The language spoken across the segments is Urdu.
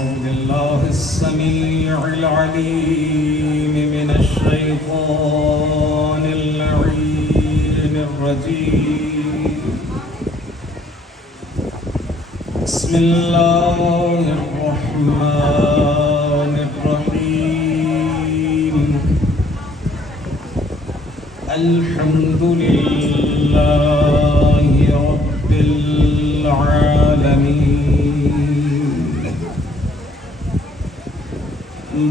بالله السميع العليم من الشيطان اللعين الرجيم. بسم الله الرحمن الرحيم. الحمد لله رب العالمين،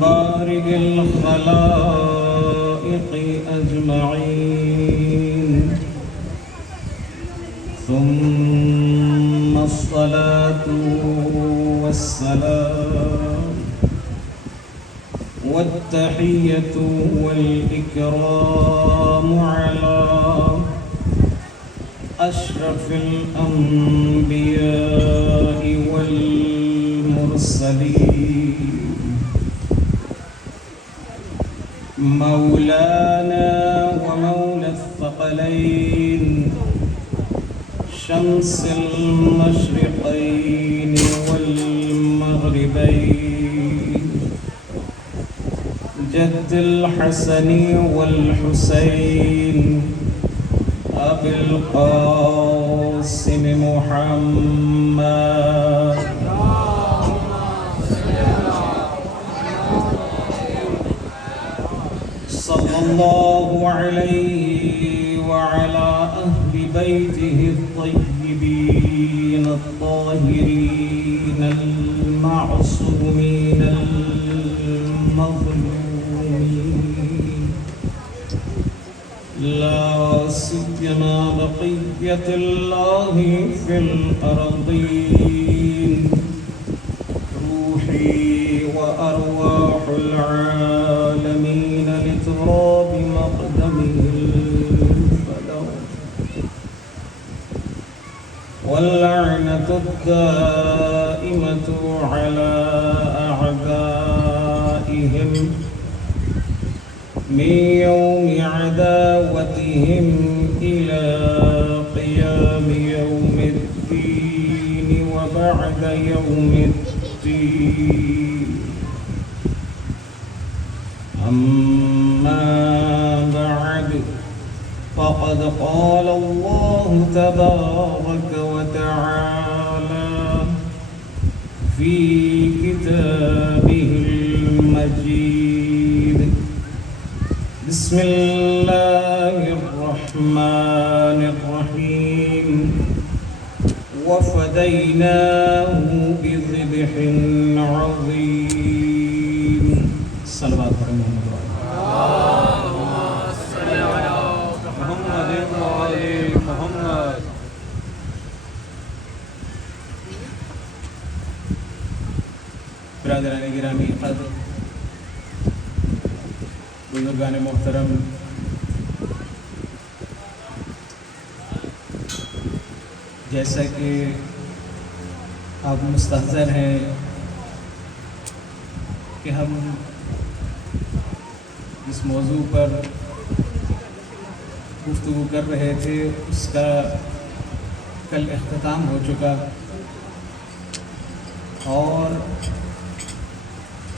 بارئ الخلائق أجمعين، ثم الصلاة والسلام والتحية والإكرام على أشرف الأنبياء والمرسلين، مولانا ومولى الثقلين، شمس المشرقين والمغربين، جد الحسن والحسين، أبي القاسم محمد، صلى الله عليه وعلى أهل بيته الطيبين الطاهرين المعصومين المظلومين، لا سيما بقية الله في الأرضين، روحي وأرواح العالمين لتراب مقدمه الفدر، واللعنة الدائمة على أعدائهم من يوم عداوتهم إلى قيام يوم الدين وبعد يوم الدين. أما بعد، فقد قال الله تبارك وتعالى في كتابه المجيد: بسم الله الرحمن الرحيم، وفديناه بذبح عظيم. صلوات محمد، اللهم صل على محمد وآل محمد. برادران گرامی قدر، بزرگان محترم، جیسا کہ آپ مستحضر ہیں کہ ہم اس موضوع پر گفتگو کر رہے تھے، اس کا کل اختتام ہو چکا، اور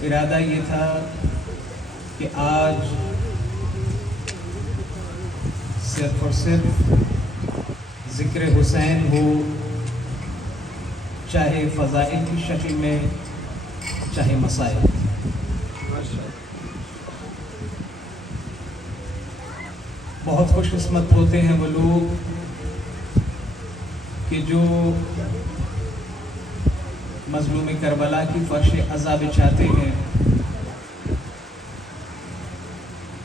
ارادہ یہ تھا کہ آج صرف اور صرف ذکر حسین ہو، چاہے فضائل کی شکل میں، چاہے مسائل۔ بہت خوش قسمت ہوتے ہیں وہ لوگ کہ جو مظلوم کربلا کی فرش عذاب چاہتے ہیں۔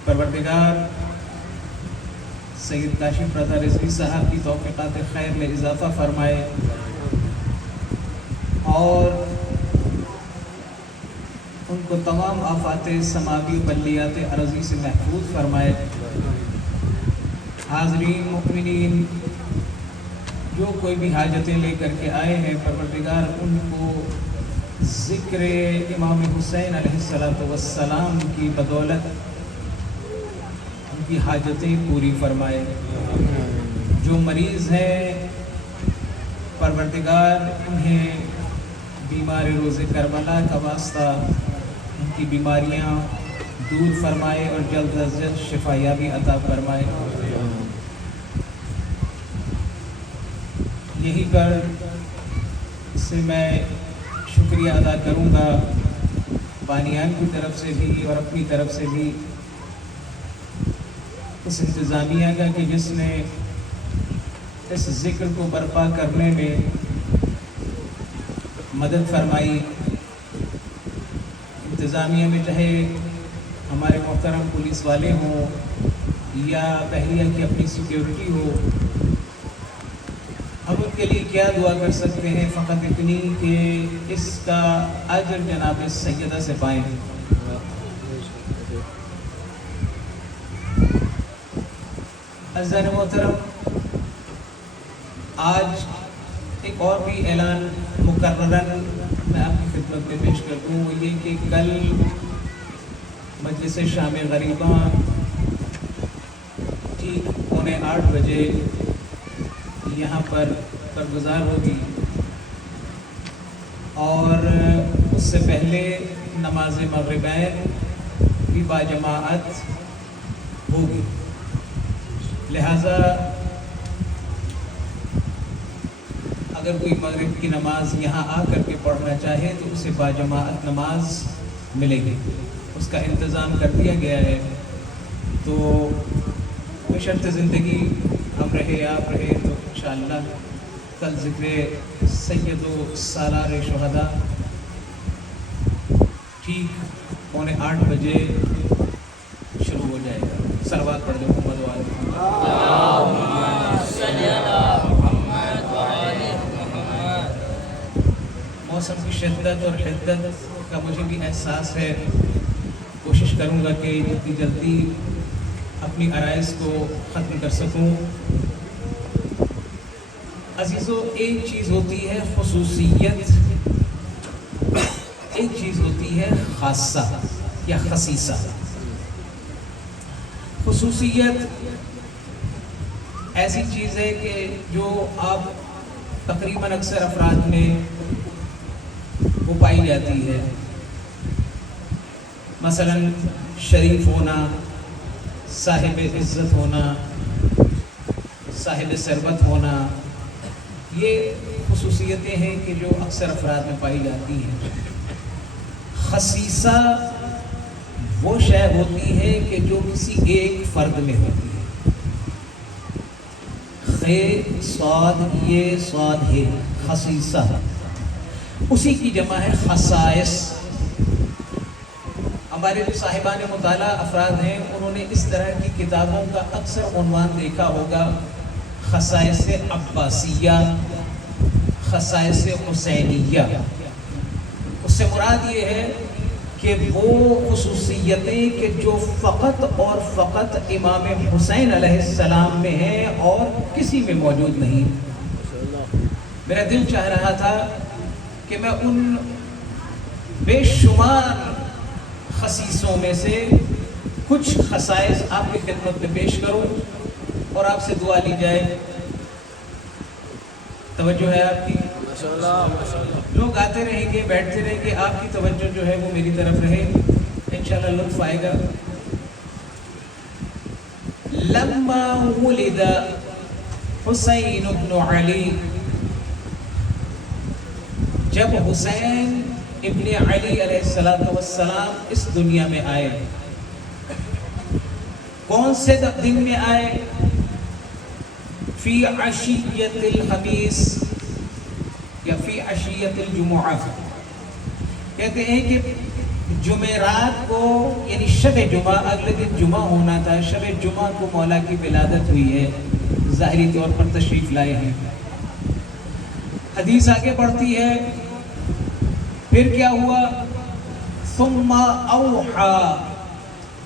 پروردگار سید کاشف رضا رضوی صاحب کی توفیقات خیر میں اضافہ فرمائے، اور ان کو تمام آفات سماوی بلیات ارضی سے محفوظ فرمائے۔ حاضرین مؤمنین، جو کوئی بھی حاجتیں لے کر کے آئے ہیں، پروردگار ان کو ذکر امام حسین علیہ السلام کی بدولت ان کی حاجتیں پوری فرمائے۔ جو مریض ہیں، پروردگار انہیں بیمار روز کربلا کا واسطہ ان کی بیماریاں دور فرمائے اور جلد از جلد شفا یابی عطا فرمائے. یہی پر سے میں شکریہ ادا کروں گا بانیان کی طرف سے بھی اور اپنی طرف سے بھی اس انتظامیہ کا کہ جس نے اس ذکر کو برپا کرنے میں مدد فرمائی. انتظامیہ میں چاہے ہمارے محترم پولیس والے ہوں یا بحریہ کی اپنی سیکیورٹی ہو، ہم ان کے لیے کیا دعا کر سکتے ہیں؟ فقط اتنی کہ اس کا اجر جناب سیدہ سے پائیں. عزیزان محترم، آج ایک اور بھی اعلان مکرراً میں آپ کی خدمت میں پیش کر دوں، وہ یہ کہ کل مجلس شام غریباں ٹھیک 7:45 بجے یہاں پر برگزار ہوگی اور اس سے پہلے نماز مغربین بھی باجماعت ہوگی. لہٰذا اگر کوئی مغرب کی نماز یہاں آ کر کے پڑھنا چاہے تو اسے باجماعت نماز ملے گی، اس کا انتظام کر دیا گیا ہے. تو بشرط زندگی ہم رہے آپ رہے تو انشاءاللہ کل ذکر سید و سالار شہداء ٹھیک 7:45 بجے شروع ہو جائے گا. صلوات پڑھ دیں محمد و آل محمد. موسم کی شدت اور حدت کا مجھے بھی احساس ہے. کوشش کروں گا کہ جتنی جلدی اپنی عرائض کو ختم کر سکوں. عزیزو، ایک چیز ہوتی ہے خصوصیت، ایک چیز ہوتی ہے خاصہ یا خصیصہ. خصوصیت ایسی چیز ہے کہ جو آپ تقریباً اکثر افراد میں وہ پائی جاتی ہے. مثلاً شریف ہونا، صاحب عزت ہونا، صاحب ثروت ہونا، یہ خصوصیتیں ہیں کہ جو اکثر افراد میں پائی جاتی ہیں. خصیصہ وہ شے ہوتی ہے کہ جو کسی ایک فرد میں ہوتی ہے. خیر صاد یہ صاد ہے خصیصہ، اسی کی جمع ہے خصائص. ہمارے جو صاحبان مطالعہ افراد ہیں انہوں نے اس طرح کی کتابوں کا اکثر عنوان دیکھا ہوگا: خصائص عباسیہ، خصائص حسینیہ. اس سے مراد یہ ہے کہ وہ خصوصیتیں کہ جو فقط اور فقط امام حسین علیہ السلام میں ہیں اور کسی میں موجود نہیں. میرا دل چاہ رہا تھا کہ میں ان بے شمار خصیصوں میں سے کچھ خصائص آپ کی خدمت میں پیش کروں اور آپ سے دعا لی جائے. توجہ ہے آپ کی؟ لوگ آتے رہیں گے، بیٹھتے رہیں گے، آپ کی توجہ جو ہے وہ میری طرف رہے، انشاءاللہ لطف آئے گا. لما ولد حسین ابن علی، جب حسین ابن علی علیہ السلام اس دنیا میں آئے. کون سے دن میں آئے؟ فی عشیۃ الخمیس یا فی عشیۃ الجمعہ. کہتے ہیں کہ جمعرات کو، یعنی شب جمعہ، اگلے دن جمعہ ہونا تھا، شب جمعہ کو مولا کی ولادت ہوئی ہے. ظاہری طور پر تشریف لائے ہیں. حدیث آگے بڑھتی ہے، پھر کیا ہوا؟ ثم اوحا،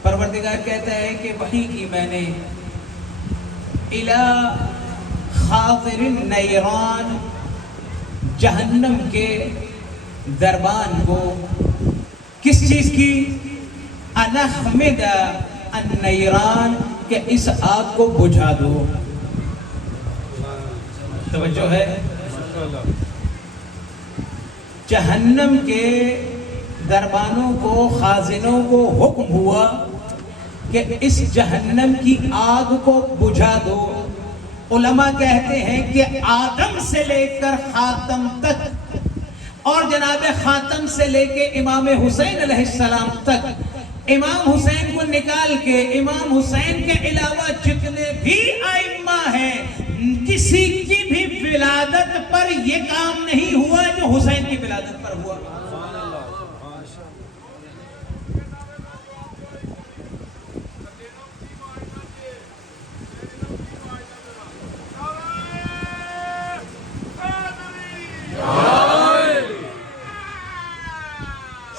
پروردگار کہتا ہے کہ وحی کی میں نے الی خاطر النیران، جہنم کے دربان کو. کس چیز کی؟ ان احمد النیران، کہ اس آگ کو بجھا دو. توجہ ہے؟ جہنم کے دربانوں کو، خازنوں کو حکم ہوا کہ اس جہنم کی آگ کو بجھا دو. علماء کہتے ہیں کہ آدم سے لے کر خاتم تک اور جناب خاتم سے لے کے امام حسین علیہ السلام تک، امام حسین کو نکال کے امام حسین کے علاوہ جتنے بھی ائمہ ہیں، کسی کی بھی ولادت پر یہ کام نہیں ہوا جو حسین کی ولادت پر ہوا.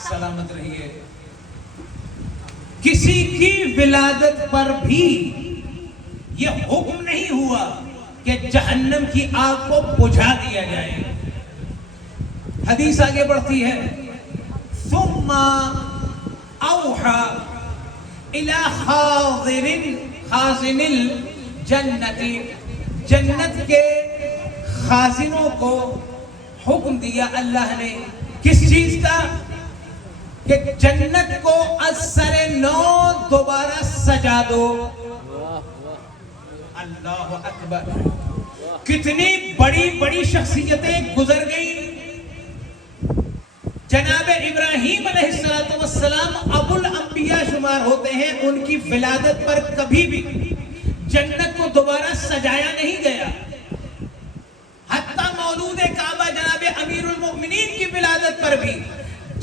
سلامت رہیے. کسی کی ولادت پر بھی یہ حکم نہیں ہوا کہ جہنم کی آگ کو بجھا دیا جائے. حدیث آگے بڑھتی ہے، ثم اوحى الى خازن الجنت، جنت کے خازنوں کو حکم دیا اللہ نے. کس چیز کا؟ کہ جنت کو از سر نو دوبارہ سجا دو. اللہ اکبر. کتنی بڑی بڑی شخصیتیں گزر گئی. جناب ابراہیم علیہ السلام ابو الانبیاء شمار ہوتے ہیں، ان کی ولادت پر کبھی بھی جنت کو دوبارہ سجایا نہیں گیا. حتیٰ مولود کعبہ جناب امیر المؤمنین کی ولادت پر بھی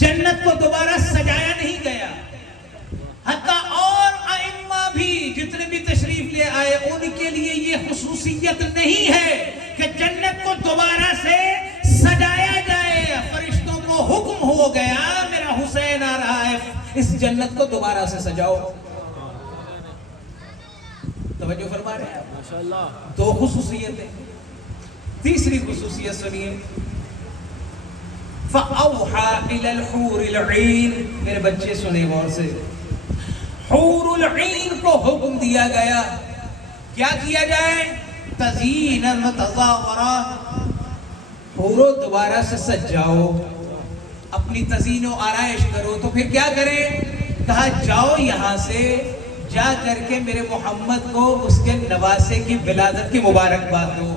جنت کو دوبارہ سجایا نہیں گیا. حتیٰ اور ائمہ بھی جتنے بھی تشریف لے آئے، ان کے لیے یہ خصوصیت نہیں ہے کہ جنت کو دوبارہ سے سجایا جائے. فرشتوں کو حکم ہو گیا، میرا حسین آ رہا ہے، اس جنت کو دوبارہ سے سجاؤ. توجہ فرما رہے ہیں ماشاءاللہ. دو خصوصیتیں. تیسری خصوصیت سنیے، فَأَوْحَى إِلَى الْحُورِ الْعِينِ. میرے بچے سنیں غور سے. حور العین کو حکم دیا گیا کیا کیا جائے؟ تزینا متظاہرا. حورو دوبارہ سے سج جاؤ، اپنی تزیین و آرائش کرو. تو پھر کیا کریں؟ کہا جاؤ یہاں سے، جا کر کے میرے محمد کو اس کے نواسے کی ولادت کی مبارکباد دو.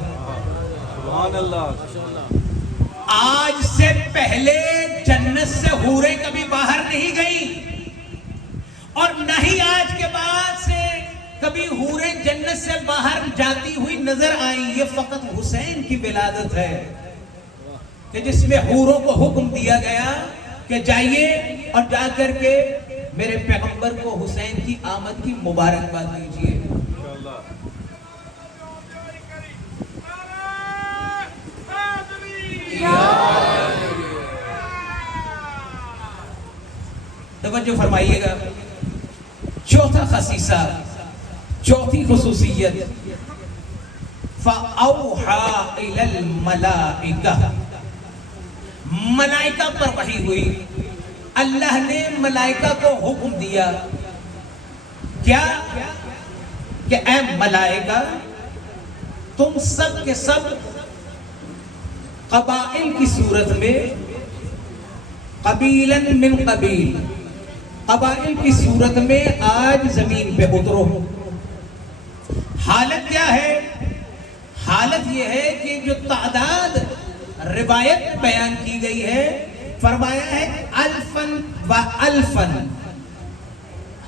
سبحان اللہ. آج سے پہلے جنت سے حوریں کبھی باہر نہیں گئی، اور نہ ہی آج کے بعد سے کبھی حوریں جنت سے باہر جاتی ہوئی نظر آئیں. یہ فقط حسین کی ولادت ہے کہ جس میں حوروں کو حکم دیا گیا کہ جائیے اور جا کر کے میرے پیغمبر کو حسین کی آمد کی مبارکباد دیجیے. توجہ فرمائیے گا. چوتھا خصیصہ، چوتھی خصوصیت، فَأَوْحَى إِلَى الْمَلَائِكَةِ. ملائکہ پر وحی ہوئی. اللہ نے ملائکہ کو حکم دیا کیا؟ کہ اے ملائکہ، تم سب کے سب قبائل کی صورت میں، قبیلاً من قبیل، قبائل کی صورت میں آج زمین پہ اترو. حالت کیا ہے؟ حالت یہ ہے کہ جو تعداد روایت بیان کی گئی ہے، فرمایا ہے الفن و الفن،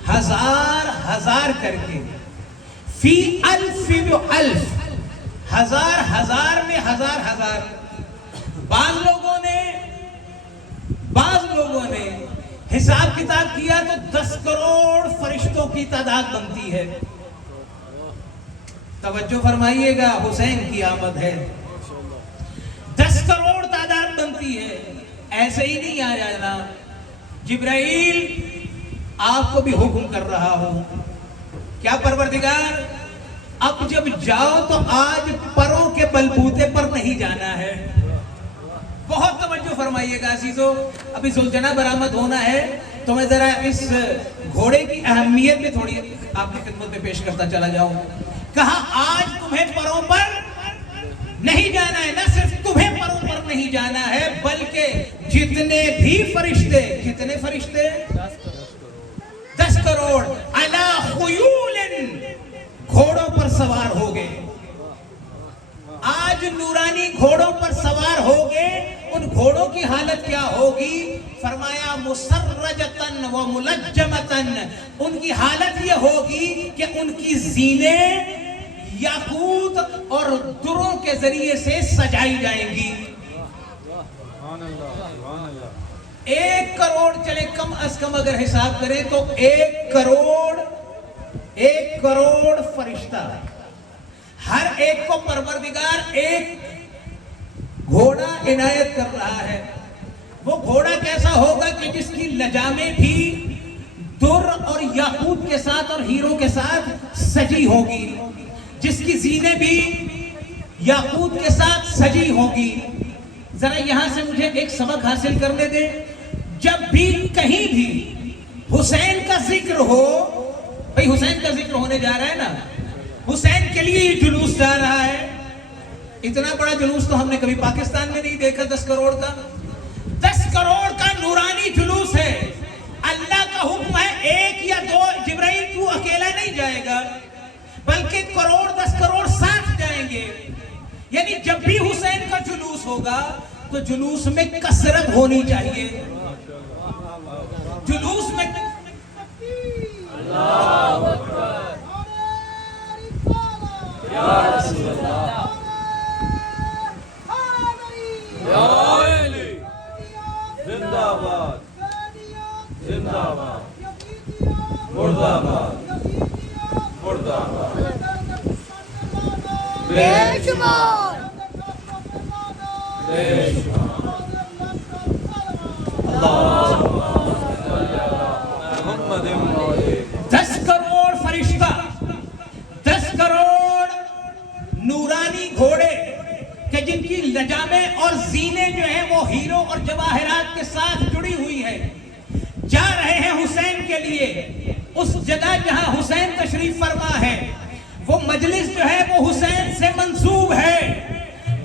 ہزار ہزار کر کے، فی الف و الف، ہزار ہزار میں ہزار ہزار. بعض لوگوں نے حساب کتاب کیا تو 10 کروڑ فرشتوں کی تعداد بنتی ہے. توجہ فرمائیے گا، حسین کی آمد ہے، 10 کروڑ تعداد بنتی ہے. ایسے ہی نہیں آ جانا. جبرائیل آپ کو بھی حکم کر رہا ہوں، کیا پروردگار، اب جب جاؤ تو آج پروں کے بلبوتے پر نہیں جانا ہے. بہت توجہ فرمائیے گا عزیزو. ابھی ذوالجناح برآمد ہونا ہے تو میں ذرا اس گھوڑے کی اہمیت میں تھوڑی آپ کی خدمت میں پیش کرتا چلا جاؤں. کہا آج تمہیں پروں پر نہیں جانا ہے، نہ صرف تمہیں پروں پر نہیں جانا ہے بلکہ جتنے بھی فرشتے، کتنے فرشتے؟ 10 کروڑ علی خیول، گھوڑوں پر سوار ہو گئے. آج نورانی گھوڑوں پر سوار ہو گئے. ان گھوڑوں کی حالت کیا ہوگی؟ فرمایا مسرجتن و ملجمتن. ان کی حالت یہ ہوگی کہ ان کی زینے یاقوت اور دروں کے ذریعے سے سجائی جائیں گی. 1 کروڑ چلے کم از کم اگر حساب کریں تو 1 کروڑ فرشتہ. ہر ایک کو پروردگار ایک گھوڑا عنایت کر رہا ہے. وہ گھوڑا کیسا ہوگا کہ جس کی لجامیں بھی در اور یاقوت کے ساتھ اور ہیروں کے ساتھ سجی ہوگی، جس کی زینے بھی یاقوت کے ساتھ سجی ہوگی. ذرا یہاں سے مجھے ایک سبق حاصل کرنے دیں. جب بھی کہیں بھی حسین کا ذکر ہو، بھئی حسین کا ذکر ہونے جا رہا ہے نا، حسین کے لیے یہ جلوس جا رہا ہے. اتنا بڑا جلوس تو ہم نے کبھی پاکستان میں نہیں دیکھا. 10 کروڑ کا 10 کروڑ کا نورانی جلوس ہے. اللہ کا حکم ہے 1 یا 2. جبرائیل تو اکیلا نہیں جائے گا بلکہ 10 کروڑ ساتھ جائیں گے. یعنی جب بھی حسین کا جلوس ہوگا تو جلوس میں کثرت ہونی چاہیے. جلوس میں اللہ اکبر یا رسول اللہ، یا علی، زندہ آباد، زندہ آباد، مردہ آباد، مردہ آباد. بے شمار، بے شمار. اللہ 10 کروڑ فرشتہ، 10 کروڑ نورانی گھوڑے کہ جن کی لجامیں اور زینے جو ہیں وہ ہیروں اور جواہرات کے ساتھ جڑی ہوئی ہے، جا رہے ہیں حسین کے لیے. اس جگہ جہاں حسین تشریف فرما ہے وہ مجلس جو ہے وہ حسین سے منسوب ہے.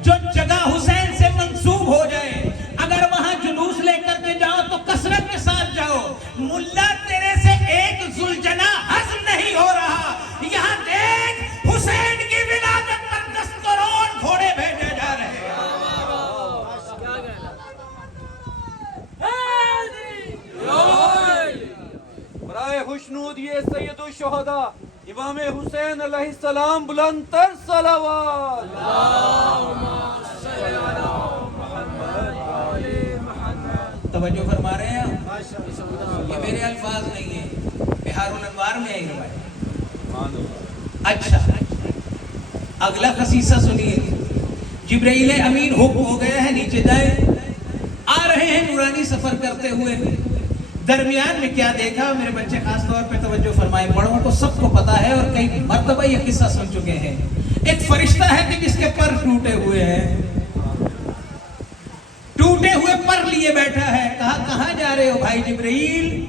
جو جگہ حسین سے منسوب ہو جائے اگر وہاں جلوس لے کر کے جاؤ تو کثرت کے ساتھ جاؤ. ملا تیرے سے ایک ذوالجناح ہضم نہیں ہو رہا. یہاں دیکھ حسین کی ولادت پر 10 کروڑ گھوڑے بھیجے جا رہے ہیں. برائے خوشنود یہ سید الشہداء امام حسین علیہ السلام بلند تر صلوات. توجہ فرما رہے ہیں آپ؟ یہ میرے الفاظ نہیں ہیں، بہار الانوار میں آئی روایت. اچھا اگلا خصیصہ سنیے. جبرائیل امین حکم ہو گیا ہے نیچے جائیں. آ رہے ہیں نورانی سفر کرتے ہوئے. درمیان میں کیا دیکھا؟ میرے بچے خاص طور پہ توجہ فرمائیں، بڑوں کو سب کو پتا ہے اور کئی مرتبہ یہ قصہ سن چکے ہیں. ایک فرشتہ ہے کہ جس کے پر ٹوٹے ہوئے ہیں، ٹوٹے ہوئے پر لیے بیٹھا ہے. کہا کہاں جا رہے ہو بھائی جبرائیل؟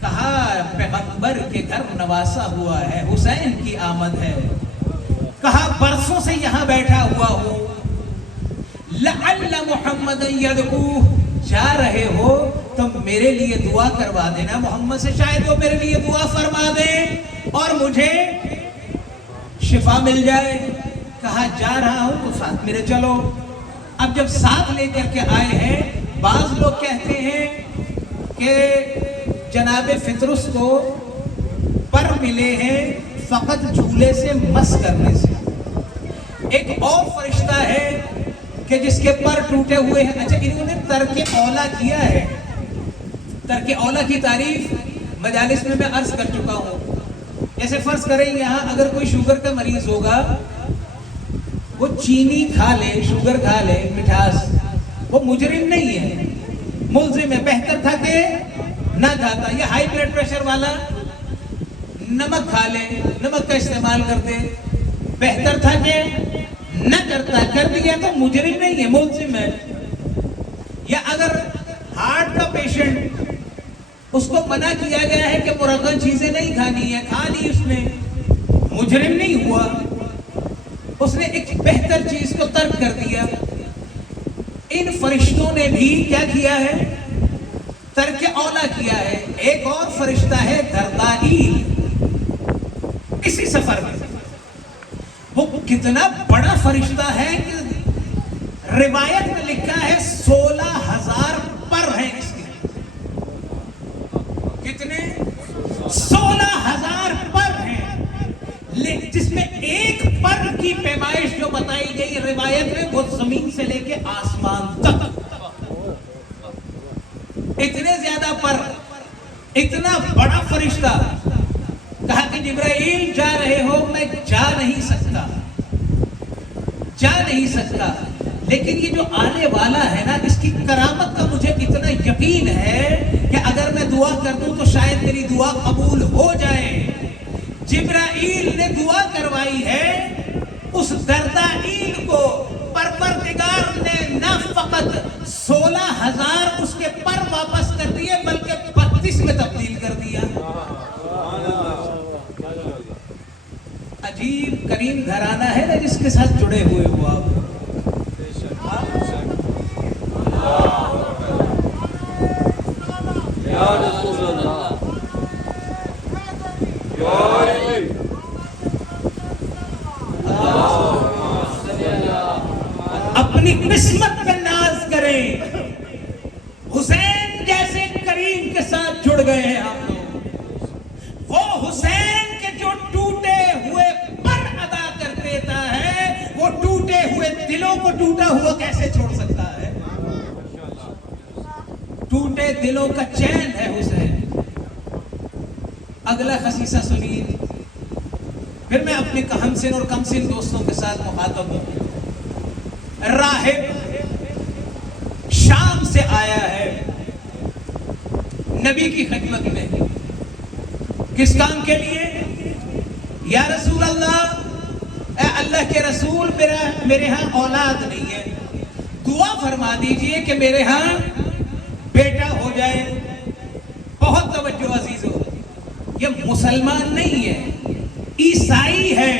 کہا پیغمبر کے گھر نواسا ہوا ہے، حسین کی آمد ہے. کہا برسوں سے یہاں بیٹھا ہوا ہوں. لعل محمد یدعوہ، جا رہے ہو تو میرے لیے دعا کروا دینا. محمد سے شاید وہ میرے لیے دعا فرما دیں اور مجھے شفا مل جائے. کہا جا رہا ہوں تو ساتھ میرے چلو. اب جب ساتھ لے کر کے آئے ہیں، بعض لوگ کہتے ہیں کہ جناب فطرس کو پر ملے ہیں فقط جھولے سے مس کرنے سے. ایک اور فرشتہ ہے کہ جس کے پر ٹوٹے ہوئے ہیں. اچھا انہوں نے ترک اولا کیا ہے. ترک اولا کی تعریف مجالس میں عرض کر چکا ہوں. جیسے فرض کریں یہاں اگر کوئی شوگر کا مریض ہوگا، وہ چینی کھا لے، شوگر کھا لے، مٹھاس، وہ مجرم نہیں ہے، ملزم ہے. بہتر تھا کہ نہ کھاتا. یہ ہائی بلڈ پریشر والا نمک کھا لے، نمک کا استعمال کرتے، بہتر تھا کہ نہ کرتا. کر دیا تو مجرم نہیں ہے، ملزم ہے. یا اگر ہارٹ کا پیشنٹ، اس کو منع کیا گیا ہے کہ مرغن چیزیں نہیں کھانی ہے، کھا لی اس نے، مجرم نہیں ہوا. اس نے ایک بہتر چیز کو ترک کر دیا. ان فرشتوں نے بھی کیا کیا ہے؟ ترک اولا کیا ہے. ایک اور فرشتہ ہے دردائیل اسی سفر میں. وہ کتنا بڑا فرشتہ ہے کہ روایت میں لکھا ہے 16,000 پر ہیں اس کے. کتنے؟ 16,000 پر ہیں. جس میں ایک پر کی پیمائش جو بتائی گئی روایت میں وہ زمین سے لے کے آسمان تک. اتنے زیادہ پر، اتنا بڑا فرشتہ. کہا کہ جبرائیل جا رہے ہو؟ میں جا نہیں سکتا، جا نہیں سکتا. لیکن یہ جو آنے والا ہے نا، اس کی کرامت کا مجھے اتنا یقین ہے کہ اگر میں دعا کر دوں تو شاید میری دعا قبول ہو جائے. جبرائیل نے دعا کروائی ہے اس دردائیل کو. پروردگار نے نہ فقط 16,000 اس کے پر واپس کر دیے بلکہ 32 میں تبدیل کر دیا. عجیب کریم گھرانہ ہے نا جس کے ساتھ جڑے ہوئے ہو آپ. یا رسول اللہ، اپنی قسمت پہ ناز کریں. حسین جیسے کریم کے ساتھ جڑ گئے ہیں آپ لوگ. وہ حسین کے جو ٹوٹے ہوئے پر ادا کر دیتا ہے، وہ ٹوٹے ہوئے دلوں کو ٹوٹا ہوا کیسے چھوڑ سکتا ہے؟ ٹوٹے دلوں کا چین ہے حسین. اگلا خصیصہ سنیے، پھر میں اپنے ہم سن اور کم سن دوستوں کے ساتھ مخاطب ہوں. راہب شام سے آیا ہے نبی کی خدمت میں. کس کام کے لیے؟ یا رسول اللہ، اے اللہ کے رسول، میرے ہاں اولاد نہیں ہے، دعا فرما دیجئے کہ میرے ہاں بیٹا ہو جائے. بہت توجہ عزیزو، یہ مسلمان نہیں ہے، عیسائی ہے،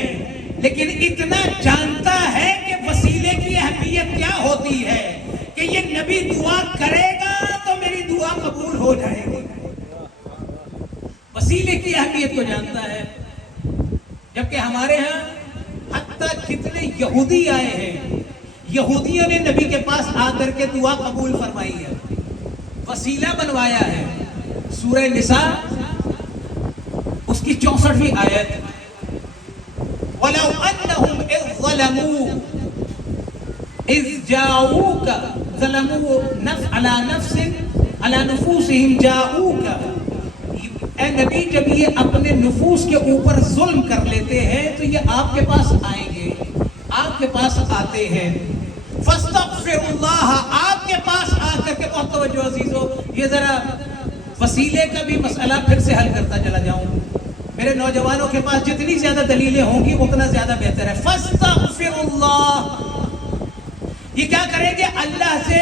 لیکن اتنا جانتا ہے کہ وسیلے کی اہمیت کیا ہوتی ہے کہ یہ نبی دعا کرے گا تو میری دعا قبول ہو جائے گی. وسیلے کی اہمیت کو جانتا ہے. جبکہ ہمارے ہاں حتیٰ کتنے یہودی آئے ہیں، یہودیوں نے نبی کے پاس آ کر کے دعا قبول فرمائی ہے، وسیلہ بنوایا ہے. سورہ نساء اس کی 64ویں آیت، وَلَوْ أَنَّهُمْ إِذْ ظَلَمُوا إِذْ جَاءُوكَ ظَلَمُوا عَلَى نُفُوسِهِمْ جَاءُوكَ. اے نبی، جب یہ اپنے نفوس کے اوپر ظلم کر لیتے ہیں تو یہ آپ کے پاس آئیں گے، آپ کے پاس آتے ہیں. فَاسْتَغْفِرُوا اللَّهَ، آپ کے پاس آ کر کے. بہت توجہ عزیزو، یہ ذرا وسیلے کا بھی مسئلہ پھر سے حل کرتا چلا جاؤں. میرے نوجوانوں کے پاس جتنی زیادہ دلیلیں ہوں گی اتنا زیادہ بہتر ہے. فَاسْتَغْفِرُوا اللَّهَ، یہ کیا کریں گے؟ اللہ سے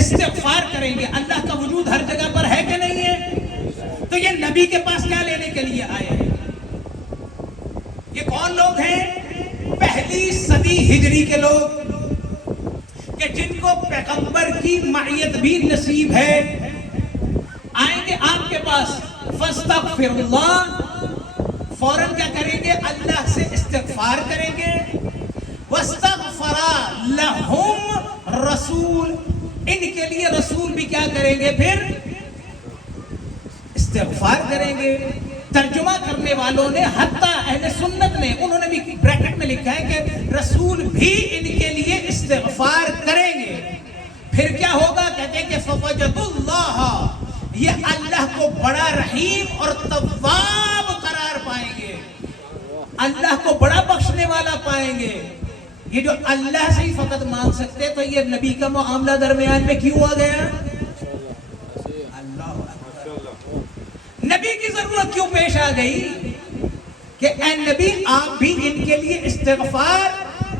استغفار کریں گے. اللہ کا وجود ہر جگہ پر ہے کہ نہیں ہے؟ تو یہ نبی کے پاس کیا لینے کے لیے آئے ہیں؟ یہ کون لوگ ہیں؟ پہلی صدی ہجری کے لوگ کہ جن کو پیغمبر کی معیت بھی نصیب ہے. آئیں گے آپ کے پاس، فاستغفر اللہ، فوراً کیا کریں گے؟ اللہ سے استغفار کریں گے. واستغفر لہم رسول، ان کے لیے رسول بھی کیا کریں گے؟ پھر استغفار کریں گے. ترجمہ کرنے والوں نے حتیٰ اہل سنت نے انہوں نے بھی بریکٹ میں لکھا ہے کہ رسول بھی ان کے لیے استغفار کریں گے. پھر کیا ہوگا؟ کہتے ہیں کہ فَوَجَدُوا اللَّهَ، یہ اللہ کو بڑا رحیم اور تواب قرار پائیں گے، اللہ کو بڑا بخشنے والا پائیں گے. یہ جو اللہ سے ہی فقط مانگ سکتے تو یہ نبی کا معاملہ درمیان میں کیوں آ گیا؟ نبی کی ضرورت کیوں پیش آ گئی کہ اے نبی آپ بھی ان کے لیے استغفار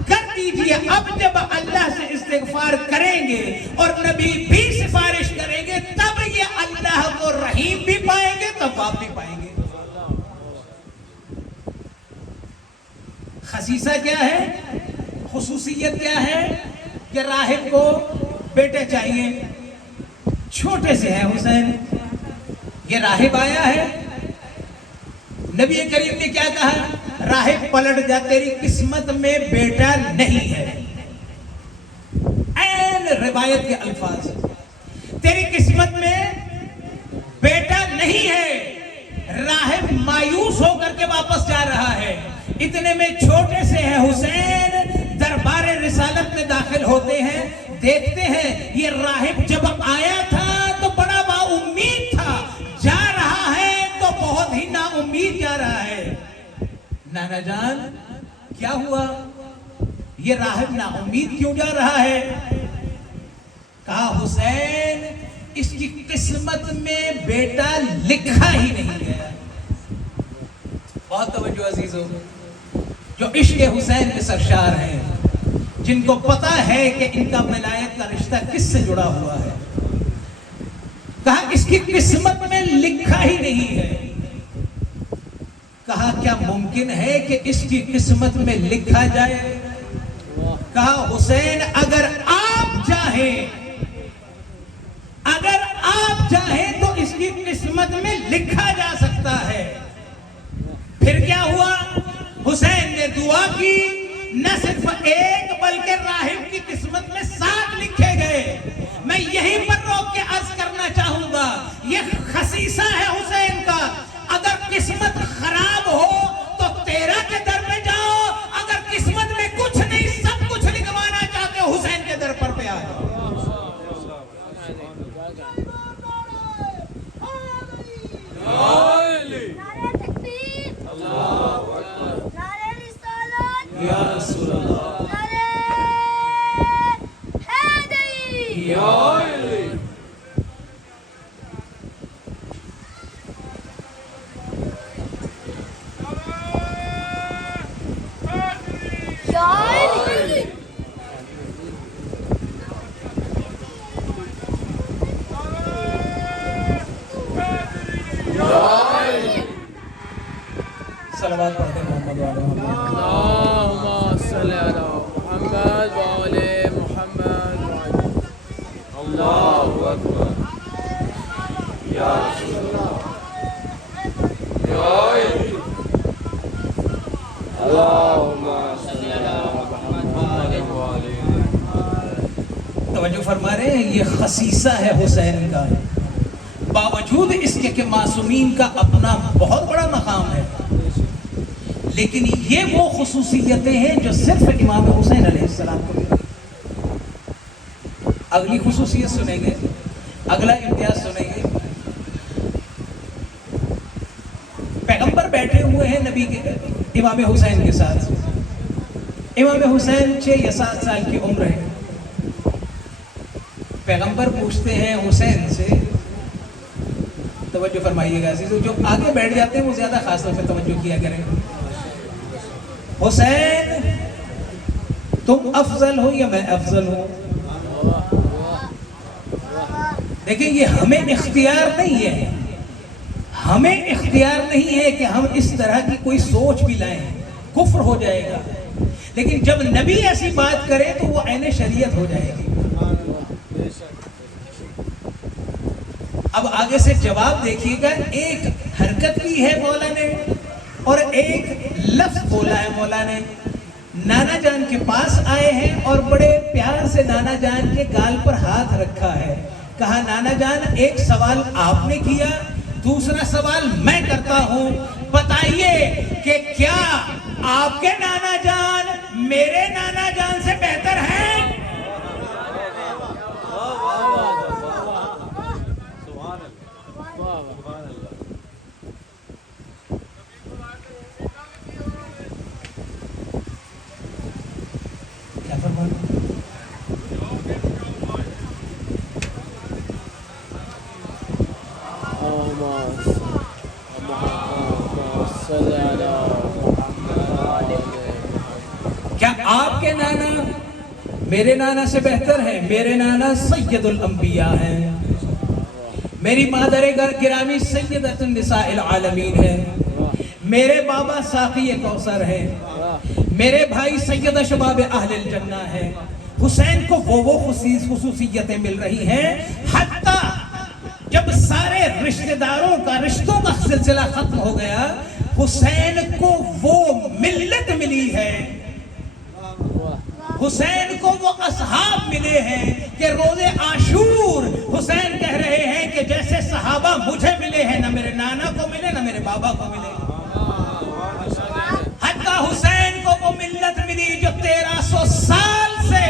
کر دیجئے. اب جب اللہ سے استغفار کریں گے اور نبی بھی سفارش کریں گے تب یہ اللہ کو رحیم بھی پائیں گے، تواب بھی پائیں گے. خصیصہ کیا ہے؟ خصوصیت کیا ہے کہ راہب کو بیٹے چاہیے، چھوٹے سے ہے حسین، یہ راہب آیا ہے، نبی کریم نے کیا کہا؟ راہب پلٹ جا، تیری قسمت میں بیٹا نہیں ہے، عین روایت کے الفاظ، تیری قسمت میں بیٹا نہیں ہے۔ راہب مایوس ہو کر کے واپس جا رہا ہے، اتنے میں چھوٹے سے ہے حسین دربار رسالت میں داخل ہوتے ہیں، دیکھتے ہیں یہ راہب جب آیا تھا تو بڑا با امید تھا، جا رہا ہے تو بہت ہی نا امید جا رہا ہے۔ نانا جان کیا ہوا؟ یہ راہب نا امید کیوں جا رہا ہے؟ کہا حسین اس کی قسمت میں بیٹا لکھا ہی نہیں گیا۔ بہت توجہ عزیزو، جو عشق حسین کے سرشار ہیں، جن کو پتا ہے کہ ان کا ولایت کا رشتہ کس سے جڑا ہوا ہے، کہا اس کی قسمت میں لکھا ہی نہیں ہے۔ کہا کیا ممکن ہے کہ اس کی قسمت میں لکھا جائے؟ کہا حسین اگر آپ چاہیں تو اس کی قسمت میں لکھا جا سکتا ہے۔ پھر کیا ہوا؟ حسین نے دعا کی، نہ صرف ایک بلکہ راہب کی قسمت میں 7 لکھے گئے۔ میں یہیں پر روک کے عرض کرنا چاہوں گا، یہ خصیصہ ہے حسین کا، اگر قسمت خراب ہو تو تیرا کے در میں جاؤ، اگر قسمت میں کچھ نہیں سب کچھ لکھوانا چاہتے ہو حسین کے در پر پہ آ جاؤ۔ یا رسول اللہ، یا صلوات پڑھتے محمد وعلى محمد، اللهم صل على محمد وعلى محمد، اللہ اکبر، یا رسول اللہ، یا علی، اللہم صل علی محمد وعلى محمد۔ توجہ فرما رہے ہیں، یہ خصیصہ ہے حسین کا، باوجود اس کے کہ معصومین کا اپنا بہت بڑا مقام ہے، لیکن یہ وہ خصوصیتیں ہیں جو صرف امام حسین علیہ السلام کو ملی۔ اگلی خصوصیت سنیں گے، اگلا امتیاز سنیں گے۔ پیغمبر بیٹھے ہوئے ہیں نبی کے امام حسین کے ساتھ، امام حسین 6 یا 7 سال کی عمر ہے۔ پیغمبر پوچھتے ہیں حسین سے، توجہ فرمائیے گا عزیزو، جو آگے بیٹھ جاتے ہیں وہ زیادہ خاص طور پہ توجہ کیا کریں، حسین تم افضل ہو یا میں افضل ہوں؟ دیکھیں یہ ہمیں اختیار نہیں ہے، ہمیں اختیار نہیں ہے کہ ہم اس طرح کی کوئی سوچ بھی لائیں، کفر ہو جائے گا، لیکن جب نبی ایسی بات کرے تو وہ عین شریعت ہو جائے گی۔ اب آگے سے جواب دیکھیے گا، ایک حرکت کی ہے مولا نے اور ایک لفظ بولا ہے مولا نے۔ نانا جان کے پاس آئے ہیں اور بڑے پیار سے نانا جان کے گال پر ہاتھ رکھا ہے، کہا نانا جان ایک سوال آپ نے کیا، دوسرا سوال میں کرتا ہوں، بتائیے کہ کیا آپ کے نانا جان میرے نانا جان سے بہتر ہیں؟ کیا فرمانا؟ کیا آپ کے نانا میرے نانا سے بہتر ہیں؟ میرے نانا سید الانبیاء ہیں، میری مادر گرامی سیدۃ النساء العالمین ہے، میرے بابا ساقی کوثر ہیں، میرے بھائی سید شباب اہل الجنہ ہے. حسین کو وہ خصوصیتیں مل رہی ہیں حتیٰ جب سارے رشتہ داروں کا رشتوں کا سلسلہ ختم ہو گیا حسین کو وہ ملت ملی ہے, حسین کو وہ اصحاب ملے ہیں کہ روز عاشور حسین کہہ رہے ہیں کہ جیسے صحابہ مجھے ملے ہیں, نہ میرے نانا کو ملے نہ میرے بابا کو ملے. حتیٰ حسین کو وہ ملت ملی جو 1300 سال سے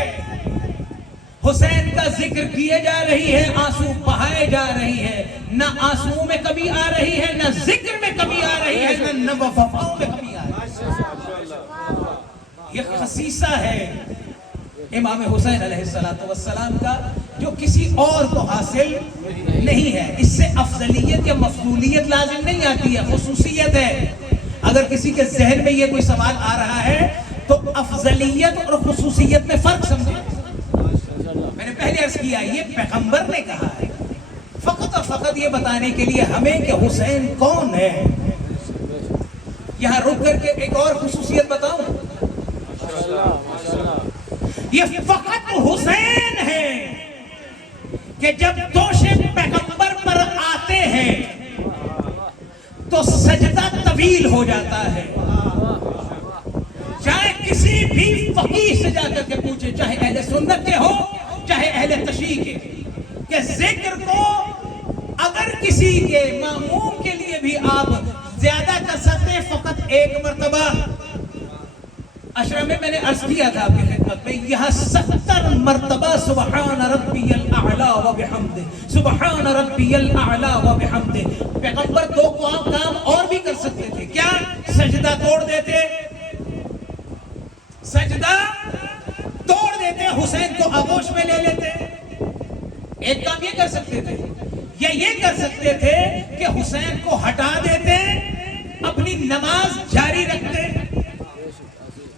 حسین کا ذکر کیے جا رہی ہے, آنسو بہائے جا رہی ہے, نہ آنسو میں کمی آ رہی ہے, نہ ذکر میں کمی آ رہی ہے, نہ وفاؤں میں کمی آ رہی ہے. یہ خصیصہ ہے امام حسین علیہ السلام کا جو کسی اور کو حاصل نہیں ہے. اس سے افضلیت یا مفضولیت لازم نہیں آتی ہے, خصوصیت ہے. اگر کسی کے ذہن میں یہ کوئی سوال آ رہا ہے تو افضلیت اور خصوصیت میں فرق سمجھیں. میں نے پہلے عرض کیا یہ پیغمبر نے کہا ہے فقط اور فقط یہ بتانے کے لیے ہمیں کہ حسین کون ہے. یہاں رک کر کے ایک اور خصوصیت بتاؤں, یہ فقط حسین ہے کہ جب دوش پیغمبر پر آتے ہیں تو سجدہ طویل ہو جاتا ہے. چاہے کسی بھی فقیہ سے جا کر کے پوچھے, چاہے اہل سنت کے ہو چاہے اہل تشیع کے, کہ ذکر کو اگر کسی کے ماموم کے لیے بھی آپ زیادہ کر سکتے ہیں فقط ایک مرتبہ. اشرم میں نے عرض کیا تھا آپ کی خدمت میں, یہاں 70 مرتبہ سبحان ربی الاعلی و بحمدہ, سبحان ربی الاعلی و بحمدہ. پیغمبر دو کام اور بھی کر سکتے تھے. کیا؟ سجدہ توڑ دیتے, سجدہ توڑ دیتے, حسین کو آغوش میں لے لیتے. ایک کام یہ کر سکتے تھے, یا یہ کر سکتے تھے کہ حسین کو ہٹا دیتے, اپنی نماز جاری رکھتے.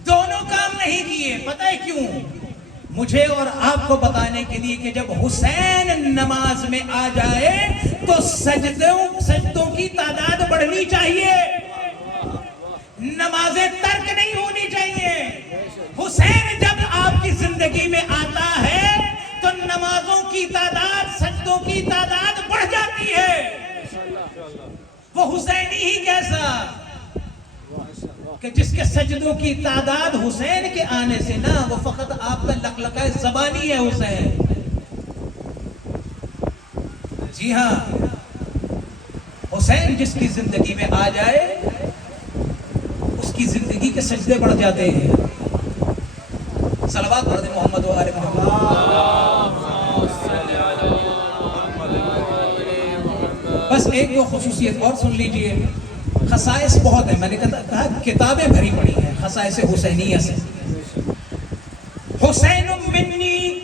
دونوں کام نہیں کیے. پتہ ہے کیوں؟ مجھے اور آپ کو بتانے کے لیے کہ جب حسین نماز میں آ جائے تو سجدوں کی تعداد بڑھنی چاہیے, نمازیں ترک نہیں ہونی چاہیے. حسین جب آپ کی زندگی میں آتا ہے تو نمازوں کی تعداد, سجدوں کی تعداد بڑھ جاتی ہے. وہ حسینی ہی کیسا کہ جس کے سجدوں کی تعداد حسین کے آنے سے نہ, وہ فقط آپ کا لقلقہ زبانی ہے حسین. جی ہاں, حسین جس کی زندگی میں آ جائے اس کی زندگی کے سجدے بڑھ جاتے ہیں. صلوات پڑھ دیں محمد و آل محمد. بس ایک دو خصوصیت اور سن لیجئے. خصائص بہت ہیں, میں نے کہا کتابیں بھری پڑی ہیں خصائص حسینیہ سے. حسین منی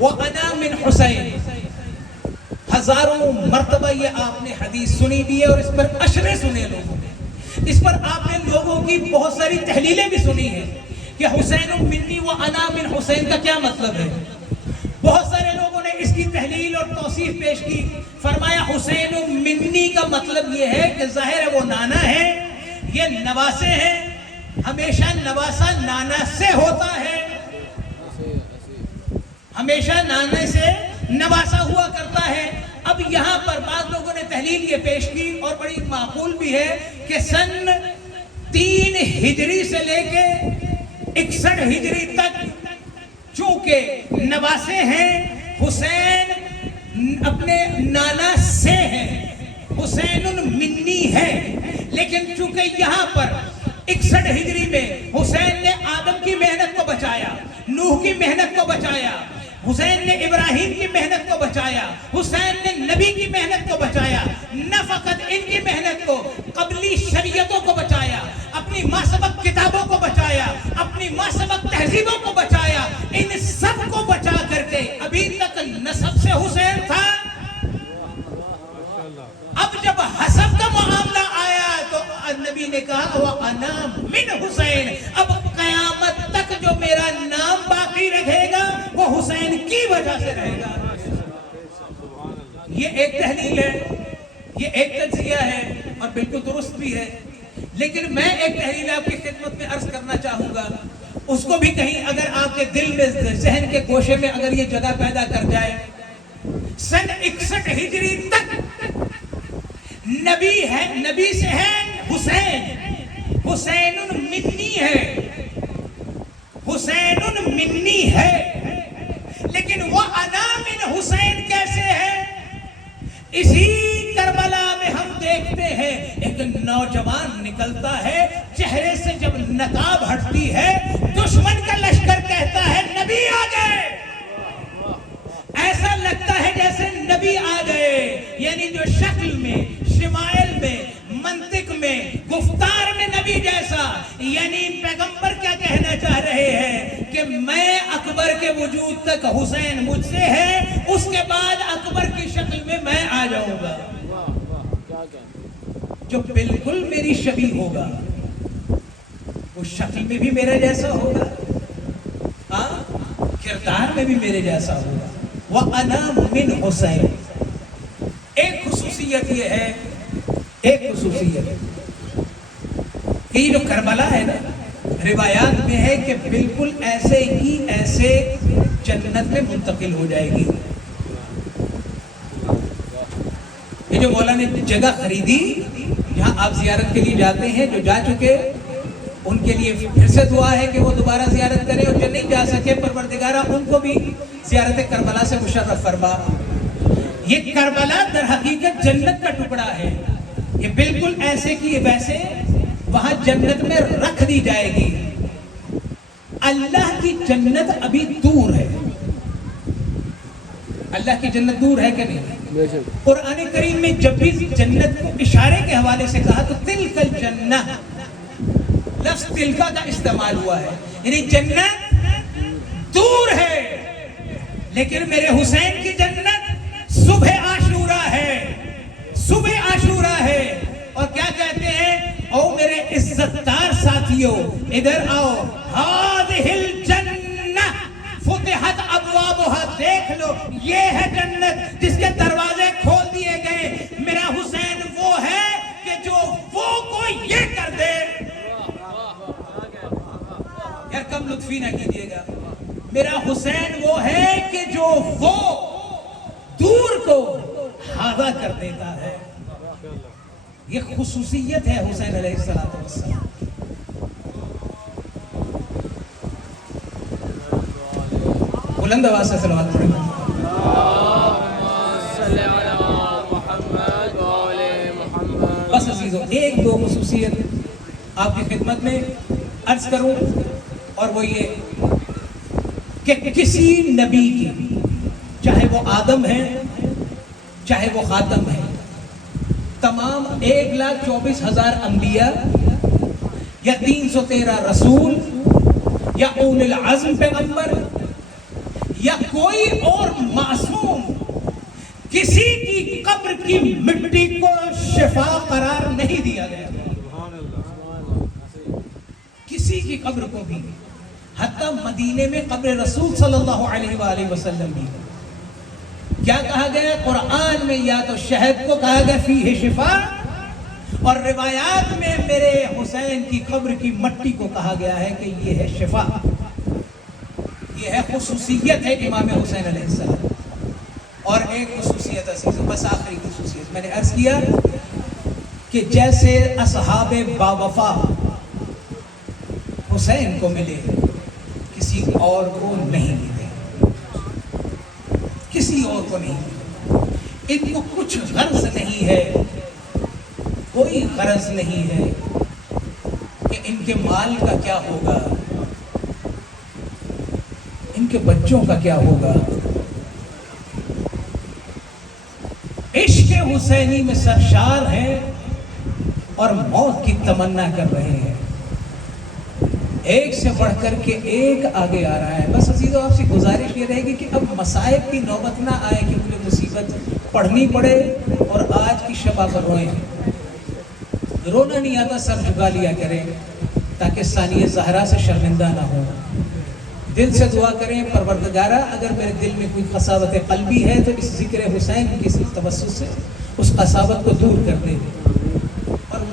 وانا من حسین, ہزاروں مرتبہ یہ آپ نے حدیث سنی بھی ہے اور اس پر اشرے سنے لوگوں نے. اس پر آپ نے لوگوں کی بہت ساری تحلیلیں بھی سنی ہیں کہ حسین منی وانا من حسین کا کیا مطلب ہے. بہت سارے لوگوں نے اس کی تحلیل اور توصیف پیش کی. فرمایا حسین منی کا مطلب یہ ہے کہ ظاہر ہے وہ نانا ہے, یہ نواسے ہیں, ہمیشہ نواسا نانا سے ہوتا ہے, ہمیشہ نانے سے نواسا ہوا کرتا ہے. اب یہاں پر بعض لوگوں نے تحلیل یہ پیش کی اور بڑی معقول بھی ہے کہ سن 3 ہجری سے لے کے 61 ہجری تک چونکہ نواسے ہیں, حسین اپنے نانا سے ہیں, حسین منی ہے. لیکن چونکہ یہاں پر 61 ہجری میں حسین نے آدم کی محنت کو بچایا, نوح کی محنت کو بچایا, حسین نے ابراہیم کی محنت کو بچایا, حسین نے نبی کی محنت کو بچایا, نہ فقط ان کی محنت کو, قبلی شریعتوں کو بچایا, اپنی ماسبق کتابوں کو بچایا, اپنی ماسبق تہذیبوں کو بچایا. ان سب کو بچا کر کے ابھی تک نسب سے حسین تھا. اب جب حسب کا معاملہ آیا تو نبی نے کہا وَأَنَا مِنْ حُسَيْنِ, اب قیامت تک جو میرا نام باقی رکھے گا وہ حسین کی وجہ سے رہے گا. یہ ایک تحلیل ہے, یہ ایک تجزیہ ہے اور بالکل درست بھی ہے. لیکن میں ایک تحریر آپ کی خدمت میں عرض کرنا چاہوں گا، اس کو بھی کہیں اگر آپ کے دل میں ذہن کے گوشے میں اگر یہ جگہ پیدا کر جائے، سن 61 ہجری تک نبی سے ہے حسین منی ہے، حسین منی ہے، لیکن وہ انا من حسین کیسے ہے؟ اسی کربلا میں ہم دیکھتے ہیں ایک نوجوان نکلتا ہے، چہرے سے جب نقاب ہٹتی ہے دشمن کا لشکر کہتا ہے نبی آ گئے، ایسا لگتا ہے جیسے نبی آ گئے، یعنی جو شکل میں، شمائل میں، منطق میں، گفتار میں نبی جیسا، یعنی پیغمبر کیا کہنا چاہ رہے ہیں کہ میں اکبر کے وجود تک حسین مجھ سے ہے، اس کے بعد اکبر کی شکل میں میں آ جاؤں گا جو بالکل میری شبیہ ہوگا، وہ شکل میں بھی میرے جیسا ہوگا، کردار میں بھی میرے جیسا ہوگا۔ وَأَنَا مِنْ حُسَيْنٍ۔ ایک خصوصیت یہ ہے کہ یہ جو کربلا ہے نا، روایات میں ہے کہ بالکل ایسے ہی ایسے جنت میں منتقل ہو جائے گی۔ یہ جو مولا نے جگہ خریدی جہاں آپ زیارت کے لیے جاتے ہیں، جو جا چکے ان کے لیے پھر سے دعا ہے کہ وہ دوبارہ زیارت کریں، اور جو نہیں جا سکے پروردگارہ ان کو بھی زیارت کربلا سے مشرف فرما۔ یہ کربلا در حقیقت جنت کا ٹکڑا ہے، یہ بالکل ایسے کی ویسے وہاں جنت میں رکھ دی جائے گی۔ اللہ کی جنت ابھی دور ہے، اللہ کی جنت دور ہے کہ نہیں؟ قرآن کریم میں جب بھی جنت کو اشارے کے حوالے سے کہا تو تلک الجنہ، لفظ تلکا کا استعمال ہوا ہے، یعنی جنت دور ہے، لیکن میرے حسین کی جنت صبح عاشورہ ہے، صبح عاشورہ ہے۔ اور کیا کہتے ہیں؟ او میرے عزت دار ساتھیوں ادھر آؤ، ہذہ الجنہ فتحت ابوابها، دیکھ لو یہ ہے جنت جس کے دروازے کھول دیے گئے۔ میرا حسین وہ ہے کہ جو وہ کو یہ کر دے۔ یار کم لطفی نہ کیجیے گا، میرا حسین وہ ہے کہ جو وہ دور کو ہاضا کر دیتا ہے۔ یہ خصوصیت ہے حسین علیہ السلام۔ بلند آواز سے صلوات پڑھیں۔ بس عزیزو ایک دو خصوصیت آپ کی خدمت میں عرض کروں، اور وہ یہ کہ کسی نبی کی، چاہے وہ آدم ہے چاہے وہ خاتم ہے، تمام 1,24,000 انبیاء یا 313 رسول یا اول العزم پیغمبر یا کوئی اور معصوم کسی کی قبر کی مٹی کو شفا قرار نہیں دیا گیا، کسی کی قبر کو بھی، حتیٰ مدینے میں قبر رسول صلی اللہ علیہ وآلہ وسلم بھی کیا کہا گیا؟ قرآن میں یا تو شہد کو کہا گیا فیہ شفا، اور روایات میں میرے حسین کی قبر کی مٹی کو کہا گیا ہے کہ یہ ہے شفا۔ یہ ہے خصوصیت ہے امام حسین علیہ السلام۔ اور ایک خصوصیت عزیزو، بس آخری خصوصیت میں نے عرض کیا کہ جیسے اصحاب باوفا حسین کو ملے کسی اور کو نہیں ملے، کسی اور کو نہیں ملے۔ ان کو کچھ غرض نہیں ہے، کوئی غرض نہیں ہے کہ ان کے مال کا کیا ہوگا، ان کے بچوں کا کیا ہوگا۔ عشق حسینی میں سرشار ہیں اور موت کی تمنا کر رہے ہیں، ایک سے بڑھ کر کے ایک آگے آ رہا ہے۔ بس عزیزو آپ سے گزارش یہ رہے گی کہ اب مصائب کی نوبت نہ آئے کہ مجھے مصیبت پڑھنی پڑے اور آج کی شبہ پر روئیں۔ رونا نہیں آتا سر جھکا لیا کریں تاکہ ثانیہ زہرا سے شرمندہ نہ ہو۔ دل سے دعا کریں پروردگارہ اگر میرے دل میں کوئی قساوت قلبی ہے تو اس ذکر حسین کی توسط سے اس قساوت کو دور کر دے اور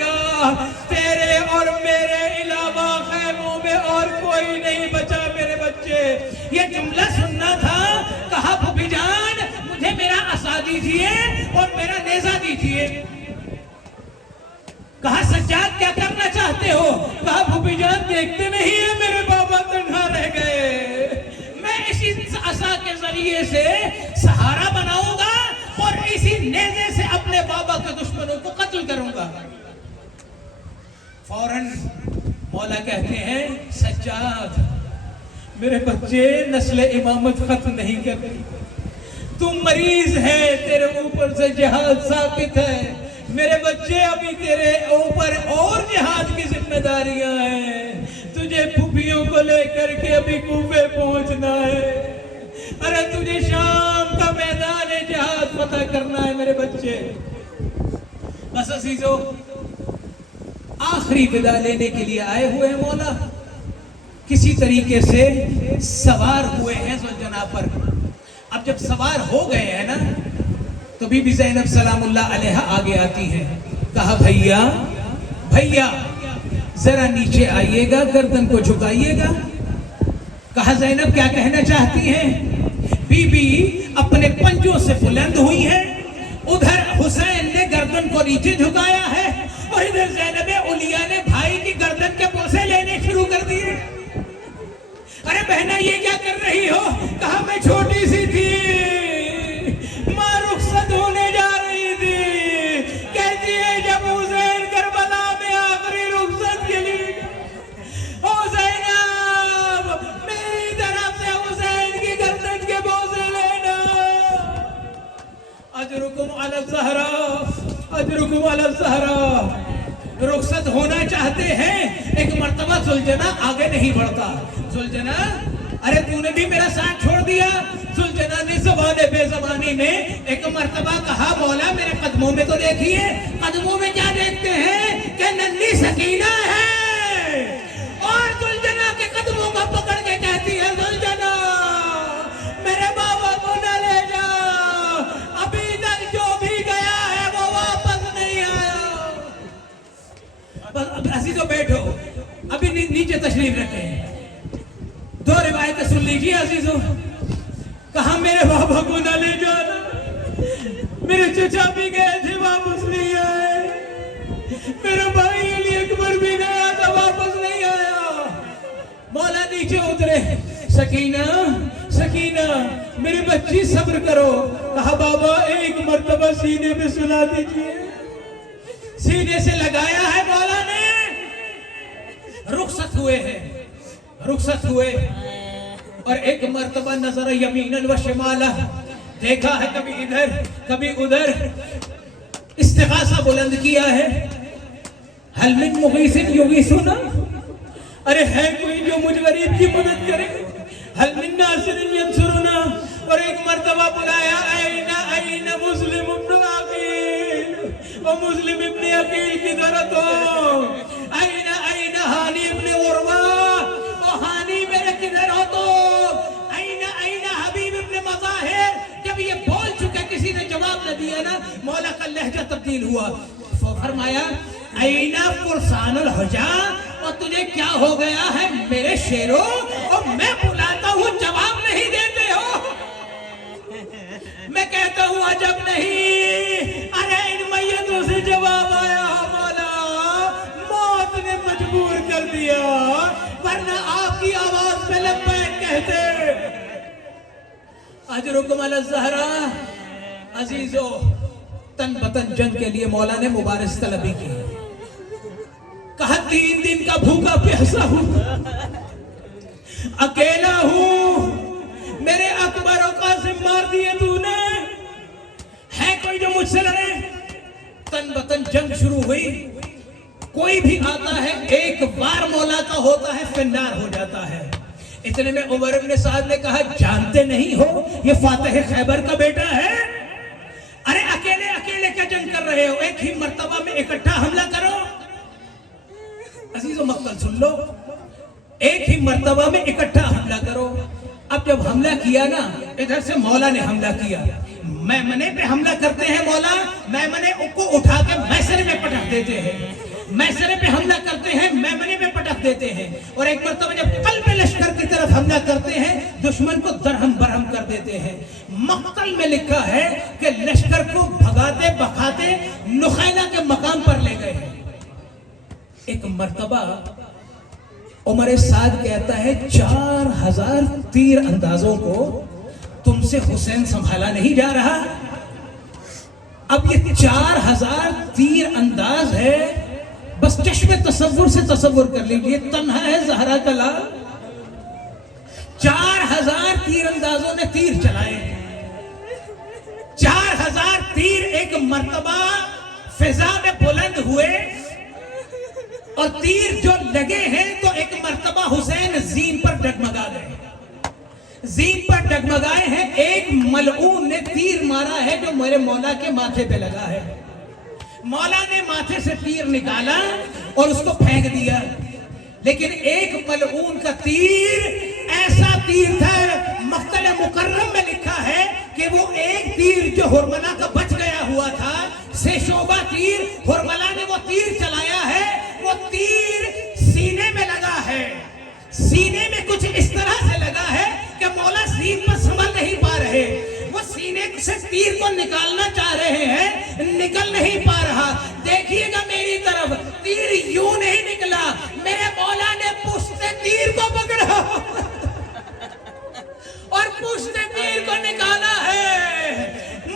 گا تیرے اور میرے علاوہ خیموں میں اور کوئی نہیں بچا میرے بچے. یہ جملہ سننا تھا. کہا پھوپھی جان مجھے میرا عصا دیجئے اور میرا نیزہ دیجئے. کہا سجاد کیا کرنا چاہتے ہو؟ کہا پھوپھی جان دیکھتے نہیں ہیں میرے بابا تنہا رہ گئے, میں اسی عصا کے ذریعے سے سہارا بناؤں گا اور اسی نیزے سے اپنے بابا کے دشمنوں کو قتل کروں گا. فوراً مولا کہتے ہیں سجاد میرے بچے نسل امامت ختم نہیں کرتی, تم مریض ہے, تیرے اوپر سے جہاد ثابت ہے. میرے بچے ابھی تیرے اوپر اور جہاد کی ذمہ داریاں ہیں. تجھے پھوپھیوں کو لے کر کے ابھی کوفے پہنچنا ہے. ارے تجھے شام کا میدان جہاد فتح کرنا ہے میرے بچے. بس عزیزو آخری ودا لینے کے لیے آئے ہوئے ہیں مولا. کسی طریقے سے سوار ہوئے ہیں ذوالجناح پر. اب جب سوار ہو گئے ہیں نا تو بی بی زینب سلام اللہ علیہ آگے آتی ہیں. کہا بھیا بھیا ذرا نیچے آئیے گا, گردن کو جھکائیے گا. کہا زینب کیا کہنا چاہتی ہیں؟ بی بی اپنے پنجوں سے بلند ہوئی ہے, ادھر حسین نے گردن کو نیچے جھکایا ہے اور ادھر زینب علیہ نے بھائی کی گردن کے بوسے لینے شروع کر دیے. ارے بہنا یہ کیا کر رہی ہو؟ کہا میں چھوٹی سی تھی, ماں رخصت ہونے جا رہی تھی, کہتی ہے جب حسین کربلا میں آخری رخصت کے لیے, او زینب میری طرف سے حسین کی گردن کے بوسے لینا. اجرکم علی الزہرا اجرکم علی الزہرا. رخصت ہونا چاہتے ہیں, ایک مرتبہ ذوالجناح آگے نہیں بڑھتا. ذوالجناح ارے تو نے بھی میرا ساتھ چھوڑ دیا. ذوالجناح نے زبان بے زبانی میں ایک مرتبہ کہا مولا میرے قدموں میں تو دیکھیے. قدموں میں کیا دیکھتے ہیں کہ ننھی سکینہ ہے, اور ذوالجناح کے قدموں کو پکڑ کے کہتی ہے ذوالجناح میرے بابا کو نہ لے جا, ابھی تک جو بھی گیا ہے وہ واپس نہیں آیا. بس عزیزو بیٹھو, ابھی نیچے تشریف رکھیں. دو روایتیں سن لیجیے عزیزو. کہا میرے بابا کو نہ لے جانا, میرے چچا بھی گئے تھے واپس نہیں آئے, میرا بھائی علی اکبر بھی گیا تھا واپس نہیں آیا. مولا نیچے اترے. سکینہ سکینہ میری بچی صبر کرو. کہا بابا ایک مرتبہ سینے میں سلا دیجیے. سینے سے لگایا ہے مولا نے. رخصت ہوئے ہیں, رخصت ہوئے اور ایک مرتبہ نظر یمیناً و شمالہ دیکھا ہے, کبھی ادھر کبھی ادھر. استغاثہ بلند کیا ہے. حل من مغیث یغیثنا, ارے ہے کوئی جو مجھ غریب کی مدد کرے. حل من ناصر ینصرنا, اور ایک مرتبہ بلایا این مسلم ابن عقیل, و مسلم ابن عقیل کی طرح تو این ہانی ابن عروہ, و ہانی میرے کدھر ہو تو این حبیب ابن مظاہر. جب یہ بول چکے کسی نے جواب نہ دیا نا, مولا کا لہجہ تبدیل ہوا. فرمایا این فرسان الحجا, اور تجھے کیا ہو گیا ہے میرے شیرو, اور میں بلاتا ہوں جواب نہیں دیتے ہو. میں کہتا ہوں عجب نہیں, ارے ان میتوں سے جواب آیا مولا, موت نے مجبور کر دیا, ورنہ آپ کی آواز میں لبیک کہتے. اجرکم علی الزہرا. عزیزو تن بتن جنگ کے لیے مولا نے مبارز طلبی کی. کہا 3 دن کا بھوکا پیاسا ہوں, اکیلا ہوں, میرے اکبر و قاسم مار دیے تو نے, ہے کوئی جو مجھ سے لڑے. تن بتن جنگ شروع ہوئی. کوئی بھی آتا ہے ایک بار مولا کا ہوتا ہے فنار ہو جاتا ہے. اتنے میں عمر ابن سعد نے کہا جانتے نہیں ہو یہ فاتح خیبر کا بیٹا ہے, ارے اکیلے اکیلے کیا جنگ کر رہے ہو, ایک ہی مرتبہ میں اکٹھا حملہ کرو. عزیزو مقتل سن لو, ایک ہی مرتبہ میں اکٹھا حملہ کرو. اب جب حملہ کیا نا, ادھر سے مولا نے حملہ کیا, میمنے پہ حملہ کرتے ہیں مولا، میمنے کو اٹھا کے میسرے میں پٹک دیتے ہیں، میسرے پہ حملہ کرتے ہیں، میمنے میں پٹک دیتے ہیں، اور ایک مرتبہ جب قلب لشکر کی طرف حملہ کرتے ہیں دشمن کو درہم برہم کر دیتے ہیں۔ مقتل میں لکھا ہے کہ لشکر کو بھگاتے بکھاتے نخیلہ کے مقام پر لے گئے ہیں۔ ایک مرتبہ عمر سعد کہتا ہے 4000 تیر اندازوں کو تم سے حسین سنبھالا نہیں جا رہا۔ اب یہ 4000 تیر انداز ہے، بس چشم تصور سے تصور کر لیجئے، تنہا ہے زہرا کا لال، 4000 تیر اندازوں نے تیر چلائے، 4000 تیر ایک مرتبہ فضا میں بلند ہوئے، اور تیر جو لگے ہیں تو ایک مرتبہ حسین زین پر ڈگمگا گئے، زین پر ڈگمگائے ہیں۔ ایک ملعون نے تیر مارا ہے جو میرے مولا کے ماتھے پہ لگا ہے، مولا نے ماتھے سے تیر نکالا اور اس کو پھینک دیا، لیکن ایک ملعون کا تیر ایسا تیر تھا، مقتل مکرم میں لکھا ہے کہ وہ ایک تیر جو ہرملہ کا بچ گیا ہوا تھا، سے شعبہ تیر ہرملہ نے وہ تیر چلایا ہے، وہ تیر سینے میں لگا ہے، سینے میں کچھ اس طرح سے لگا ہے کہ مولا سین پر سنبھل نہیں پا رہے، وہ سینے سے تیر کو نکالنا چاہ رہے ہیں، نکل نہیں پا رہا۔ دیکھیے گا میری طرف، تیر یوں نہیں نکلا، میرے مولا نے پشت تیر کو پکڑا اور پشت تیر کو نکالا ہے۔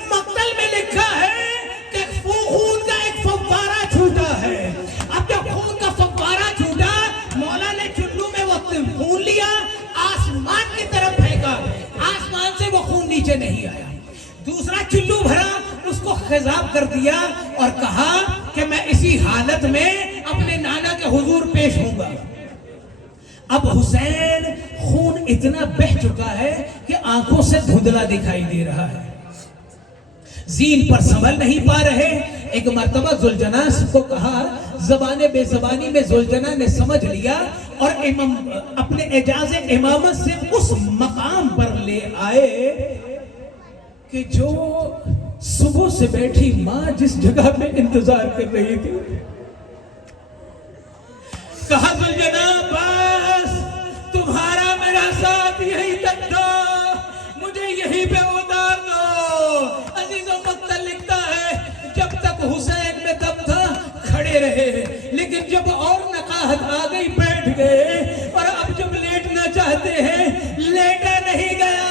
مقتل میں لکھا ہے کہ خون کا ایک فوارہ چھوٹا ہے، اب جب خون کا فوارہ چھوٹا، مولا نے چلو میں وہ خون لیا، آسمان کی طرف پھینکا، آسمان سے وہ خون نیچے نہیں آیا، دوسرا چلو بھرا، اس کو خضاب کر دیا اور کہا کہ میں اسی حالت میں اپنے نانا کے حضور پیش ہوں گا۔ اب حسین خون اتنا بہ چکا ہے کہ آنکھوں سے دھندلا دکھائی دے رہا ہے، زین پر سنبھل نہیں پا رہے۔ ایک مرتبہ ذوالجناح کو کہا، زبان بے زبانی میں ذوالجناح نے سمجھ لیا اور اپنے اعجاز امامت سے اس مقام پر لے آئے کہ جو صبح سے بیٹھی ماں جس جگہ پہ انتظار کر رہی تھی۔ کہا ذوالجناح بس تمہارا میرا ساتھ یہی تک تھا، مجھے یہی پہ اتار دو۔ عزیز و مقتل لکھتا ہے جب تک حسین میں دم تھا کھڑے رہے، لیکن جب اور نقاہت آ گئی بیٹھ گئے، اور اب جب لیٹنا چاہتے ہیں لیٹا نہیں گیا۔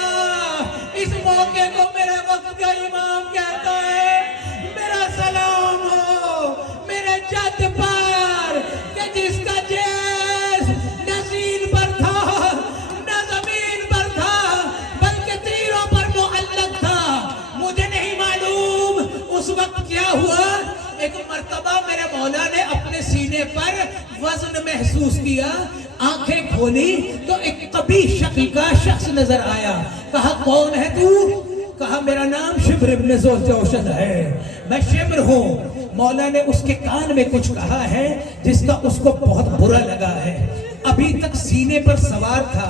اس موقع کو میرے وقت کا امام کہتا ہے، میرا سلام ہو میرے جد پر کہ جس کا جیس نہ زین پر تھا نہ زمین پر تھا بلکہ تیروں پر معلق تھا۔ مجھے نہیں معلوم اس وقت کیا ہوا، ایک مرتبہ میرے مولا نے اپنے سینے پر وزن محسوس کیا، آنکھیں کھولی تو ایک قبیح شکل کا شخص نظر آیا۔ کہا کون ہے تو؟ کہا میرا نام شبر ابن ذوالجوشن ہے، میں شبر ہوں۔ مولا نے اس کے کان میں کچھ کہا ہے جس کا اس کو بہت برا لگا ہے۔ ابھی تک سینے پر سوار تھا،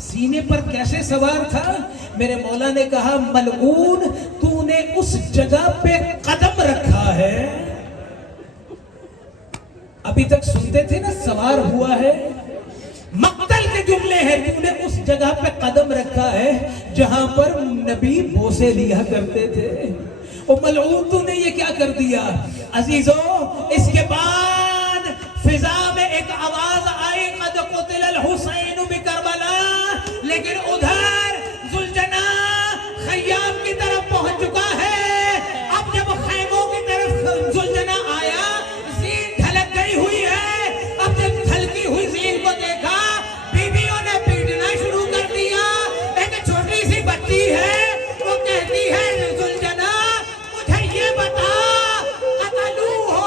سینے پر کیسے سوار تھا؟ میرے مولا نے کہا ملعون تو نے اس جگہ پہ قدم رکھا ہے۔ ابھی تک سنتے تھے نا سوار ہوا ہے، مقتل کے جملے ہیں، تو نے اس جگہ پہ قدم رکھا ہے جہاں پر نبی بوسے لیا کرتے تھے۔ او ملعون تو نے یہ کیا کر دیا؟ عزیزوں اس کے بعد فضا میں ایک آواز آئی، قد قتل الحسین بکربلا، لیکن ادھر ذوالجناح خیام کی طرف پہنچ چکا ہے۔ اب جب خیموں کی طرف ذوالجناح آیا، زین ڈھلک گئی ہوئی ہے، اب جب ڈھلکی ہوئی زین کو دیکھا، بیویوں نے پیٹنا شروع کر دیا۔ ایک چھوٹی سی بچی ہے، وہ کہتی ہے ذوالجناح مجھے یہ بتا قتلو ہو